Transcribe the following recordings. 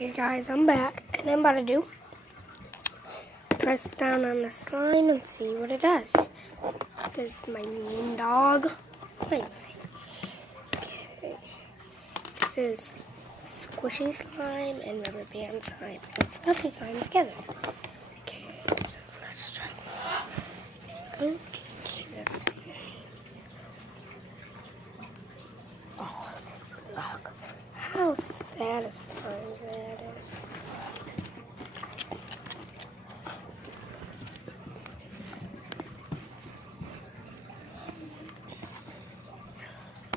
Okay guys, I'm back, and I'm about to do press down on the slime and see what it does. This is my mean dog. Wait. Okay. This is squishy slime and rubber band slime and fluffy slime together. Okay, so let's try this. Oh, look how satisfying that is.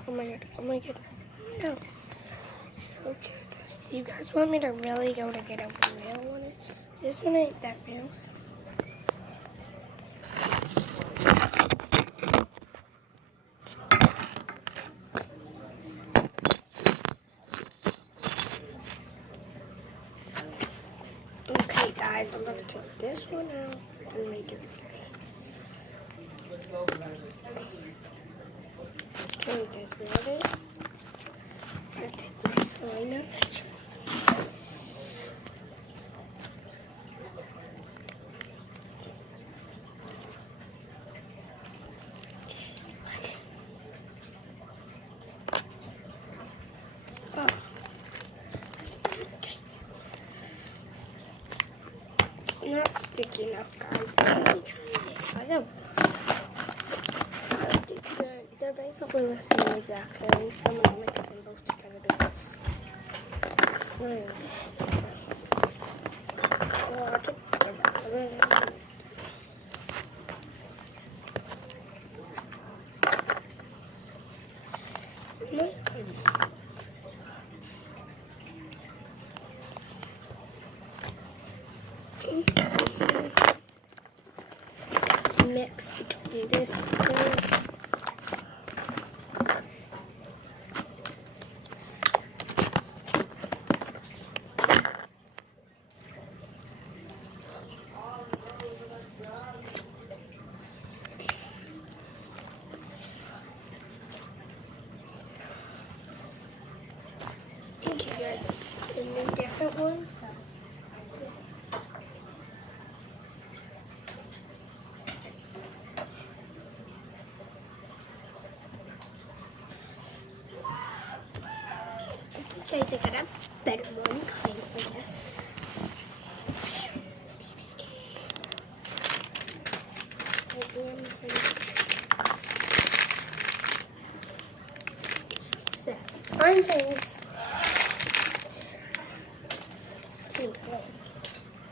Oh my god, no. So cute. Do you guys want me to really go to get a real one? This one ain't that real, so. Okay guys, I'm gonna take this one out and make it. Okay, you guys ready? I'm gonna take my slime out. Oh. It's not sticky enough, guys. Let me try it. I don't. They're basically the same exact thing. So I'm gonna mix them both together because it's slime. Oh, I took the rubber. Mix between this and this. Okay, good. And then different ones. These guys, I got a better one, kind of, I guess. So, fun things.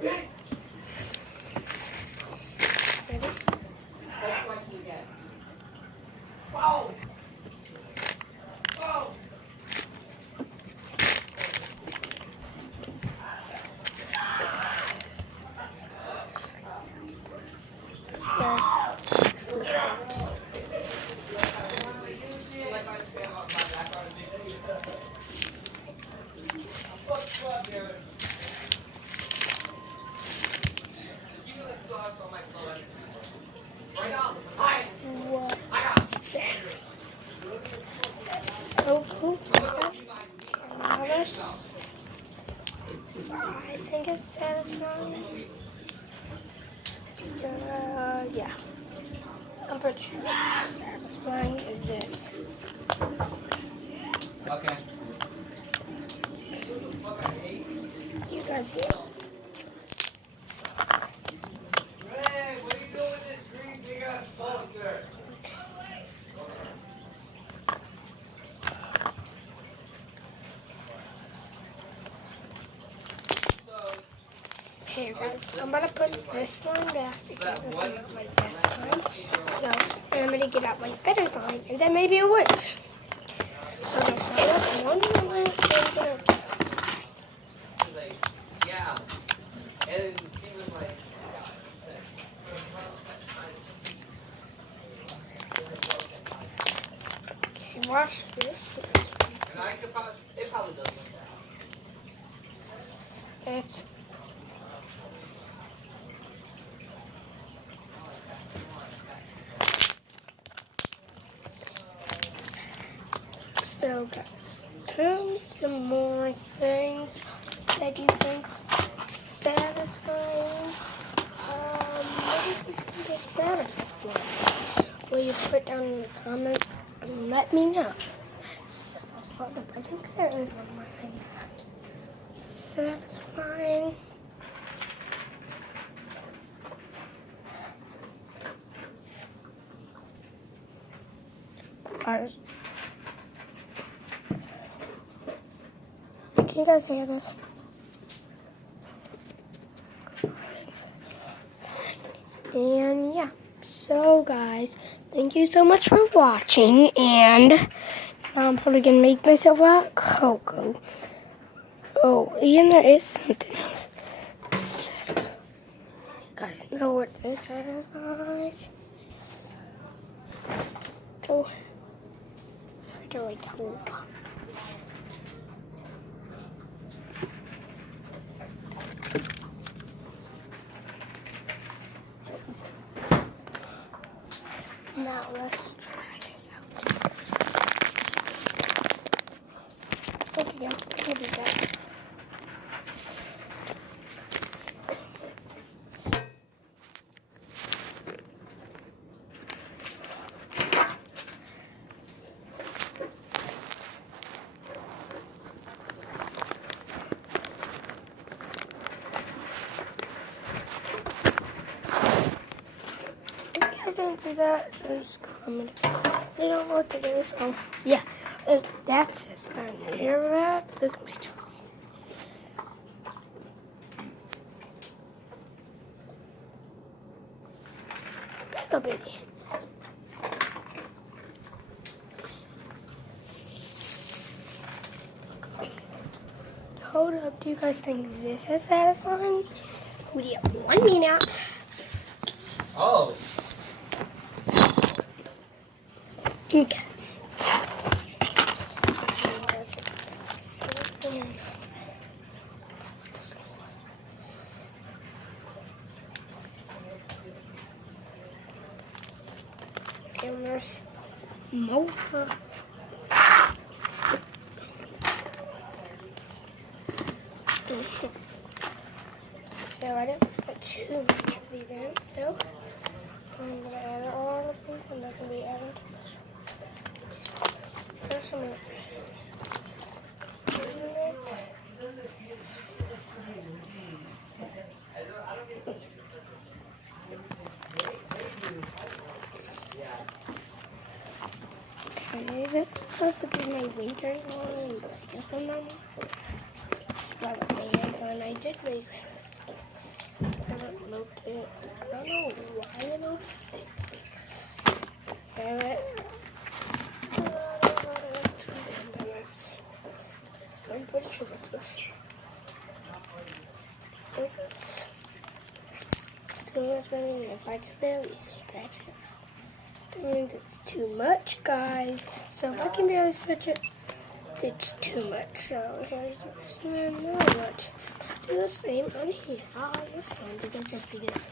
Ready? Wow! Wow! Yes. Slip out. What? That's so cool. I think it's satisfying. Yeah. I'm pretty sure what's satisfying is this. Okay. You guys hear? Hey, what are you doing with this green big ass poster? Here guys, I'm gonna put this one back because this is not my best one. So, and I'm gonna get out my better slime, and then maybe it'll work. So I'm gonna put up one more and then Like, yeah. And she was like, okay, watch this. and I could probably, it probably does look that. It's so guys, some more things that What do you think? Satisfying? What do you think is satisfying? Will you put down in the comments and let me know? So, hold up, I think there is one more thing. Satisfying. Ours. Can you guys hear this? And yeah, so guys, thank you so much for watching, and now I'm probably gonna make myself a cocoa. Oh, and there is something else. You guys know what this is, guys. Oh, refrigerator. Now let's try this out. Okay, yeah, we'll do that. If you guys didn't see that, just comment. You don't know what to do, so yeah, that's it. And hear that? Look at me. Little bitty. Hold up, do you guys think this is satisfying? We have 1 minute. Oh. Okay. And there's more. So I didn't put too much of these in, so I'm going to add all of these, and they're going to be added. First I'm going to okay, this is supposed to be my winter one, but I guess I'm not. It's rubber bands, and I did leave it. I haven't looked it. I don't know why I don't. I'm pretty sure that's what this is. Too much money, if I can barely stretch it. That means it's too much, guys. So if I can barely stretch it, it's too much. So here's the man. Now what? Do the same on here. On this one, just because.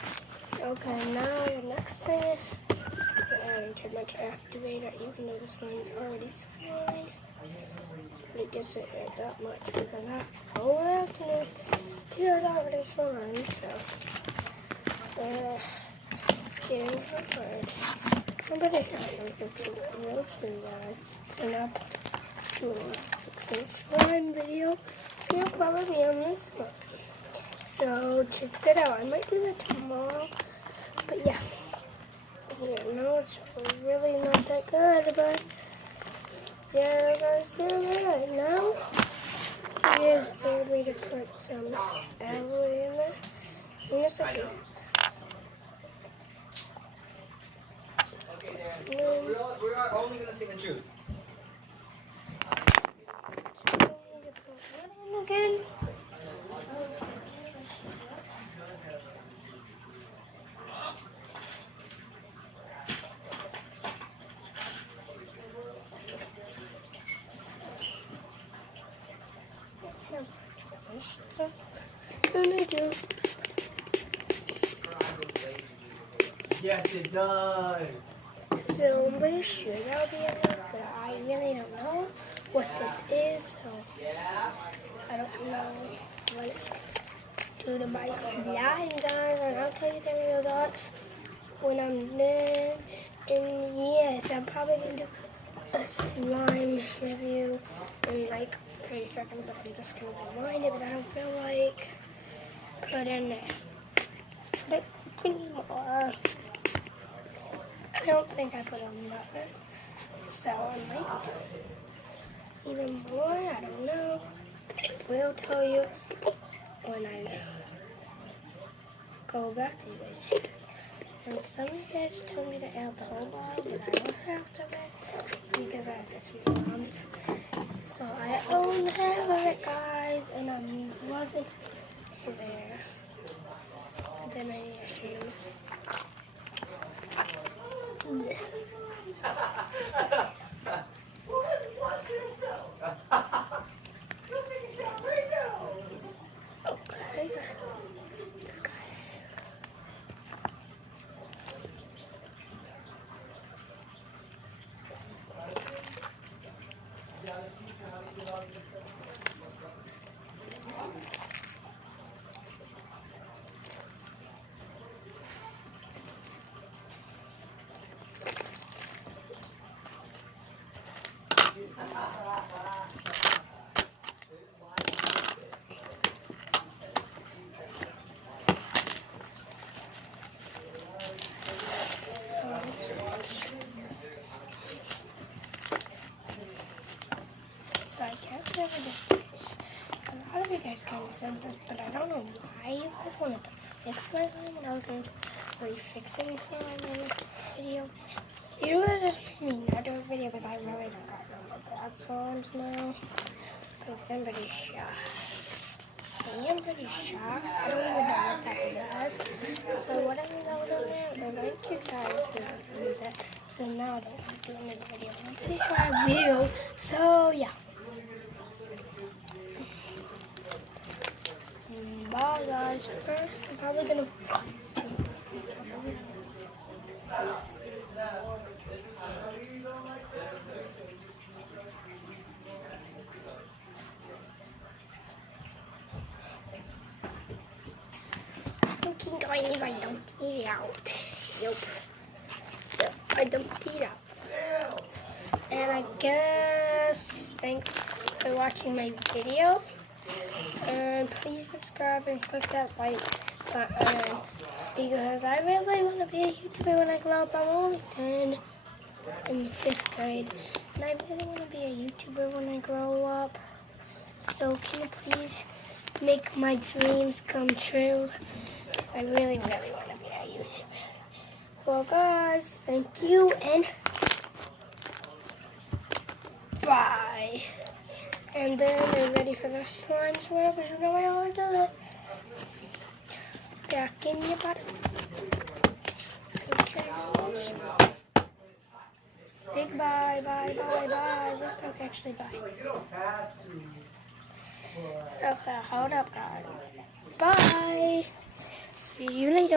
Okay, now the next thing is we're adding too much activator, even though this line's already fine. But it gets it at that much because that's all we're acting. Here's already fine, so it's getting hard. I'm gonna have something real soon, guys. Turn up to a fixing slime video. You'll follow me on this one. So check that out. I might do that tomorrow. But yeah. Yeah, no, it's really not that good, but yeah, guys, do it now. You just told me to put some alloy in there. In a second. We're only gonna sing and choose. Again. Yes, it does. So I'm pretty sure that'll be enough, but I really don't know what this is, so I don't know what to my slime, guys, and I'll tell you the results when I'm done. And yes, I'm probably gonna do a slime review in like 30 seconds, but I'm just gonna rewind it because I don't feel like put in the cream or I don't think I put on nothing. So I might even more, I don't know. I will tell you when I go back to you guys. And some of you guys told me to add the whole bottle, but I don't have to because I have this month. So I don't have it, guys, and I wasn't there. And then I need to show you. Okay, guys. So I guess never did this. A lot of you guys kind of said this, but I don't know why you guys wanted to fix my slime when I was going to refixing slime in this video. You guys just made me not do a video because I really don't got no bad slimes now. Because I'm pretty shocked. I am pretty shocked. I don't even know what that does. So whatever that was on there, I like you guys to do that. So now I don't want to do another video. I'm pretty sure I will. So yeah. Bye guys. First, I'm probably gonna. Okay guys, I dumped it out. Yep, I dumped it out. And I guess thanks for watching my video. And please subscribe and click that like button because I really want to be a YouTuber when I grow up. I'm only 10 in 5th grade, and I really want to be a YouTuber when I grow up. So can you please make my dreams come true? Because I really, really want to be a YouTuber. Well, guys, thank you and bye. And then they're ready for the slime swirl, because you know I always do it. Back in your butt. Big bye, bye, bye, bye. This time actually bye. Okay, hold up, guys. Bye. See you later.